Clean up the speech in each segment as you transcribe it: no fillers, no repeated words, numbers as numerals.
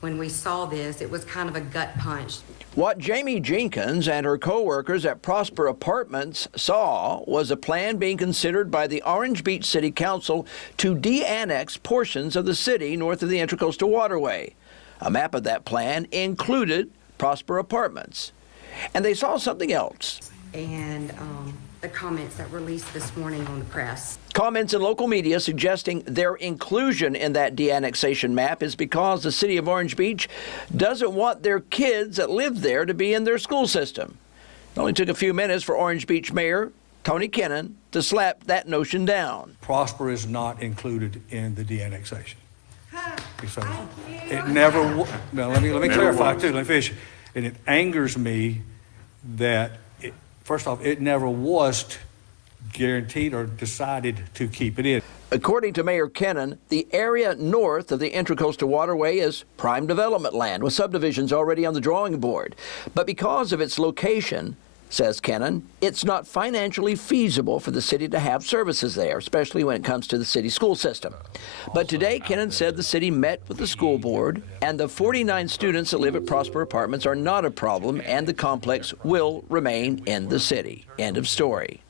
when we saw this, it was kind of a gut punch. What Jamie Jenkins and her co-workers at Prosper Apartments saw was a plan being considered by the Orange Beach City Council to de-annex portions of the city north of the Intracoastal Waterway. A map of that plan included Prosper Apartments. And they saw something else. And the comments that were released this morning on the press. Comments in local media suggesting their inclusion in that de-annexation map is because the city of Orange Beach doesn't want their kids that live there to be in their school system. It only took a few minutes for Orange Beach Mayor Tony Kennon to slap that notion down. Prosper is not included in the de-annexation. So it never. Now let me clarify too. Let me finish. And it angers me that first off, it never was guaranteed or decided to keep it in. According to Mayor Kennon, the area north of the Intracoastal Waterway is prime development land with subdivisions already on the drawing board. But because of its location, says Kennon, it's not financially feasible for the city to have services there, especially when it comes to the city school system. But today, Kennon said the city met with the school board, and the 49 students that live at Prosper Apartments are not a problem, and the complex will remain in the city. End of story.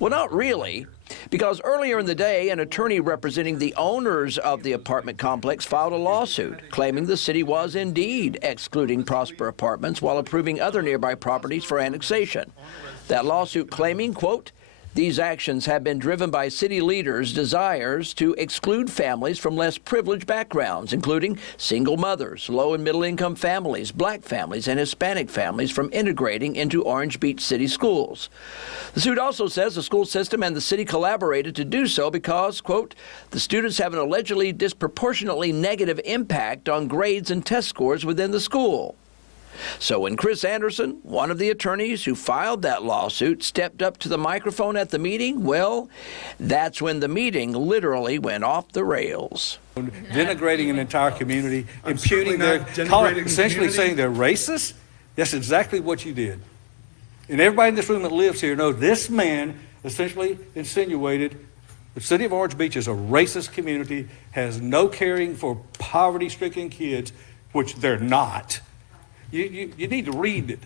Well, not really, because earlier in the day, an attorney representing the owners of the apartment complex filed a lawsuit claiming the city was indeed excluding Prosper Apartments while approving other nearby properties for annexation. That lawsuit claiming, quote, these actions have been driven by city leaders' desires to exclude families from less privileged backgrounds, including single mothers, low and middle income families, black families, and Hispanic families from integrating into Orange Beach City schools. The suit also says the school system and the city collaborated to do so because, quote, the students have an allegedly disproportionately negative impact on grades and test scores within the school. So when Chris Anderson, one of the attorneys who filed that lawsuit, stepped up to the microphone at the meeting, well, that's when the meeting literally went off the rails. Denigrating an entire community, imputing essentially saying they're racist, that's exactly what you did. And everybody in this room that lives here knows this man essentially insinuated the city of Orange Beach is a racist community, has no caring for poverty-stricken kids, which they're not. You need to read it.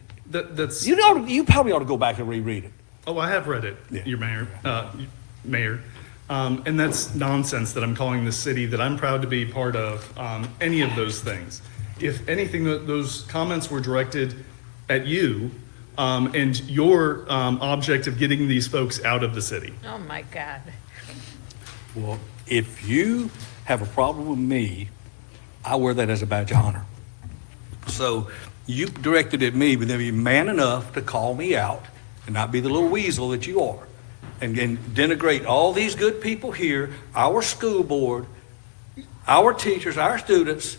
You probably ought to go back and reread it. Oh, I have read it, yeah. Your mayor. And that's nonsense that I'm calling the city that I'm proud to be part of any of those things. If anything, those comments were directed at you and your object of getting these folks out of the city. Oh my God. Well, if you have a problem with me, I wear that as a badge of honor. So you directed at me, but then be man enough to call me out and not be the little weasel that you are and denigrate all these good people here, our school board, our teachers, our students.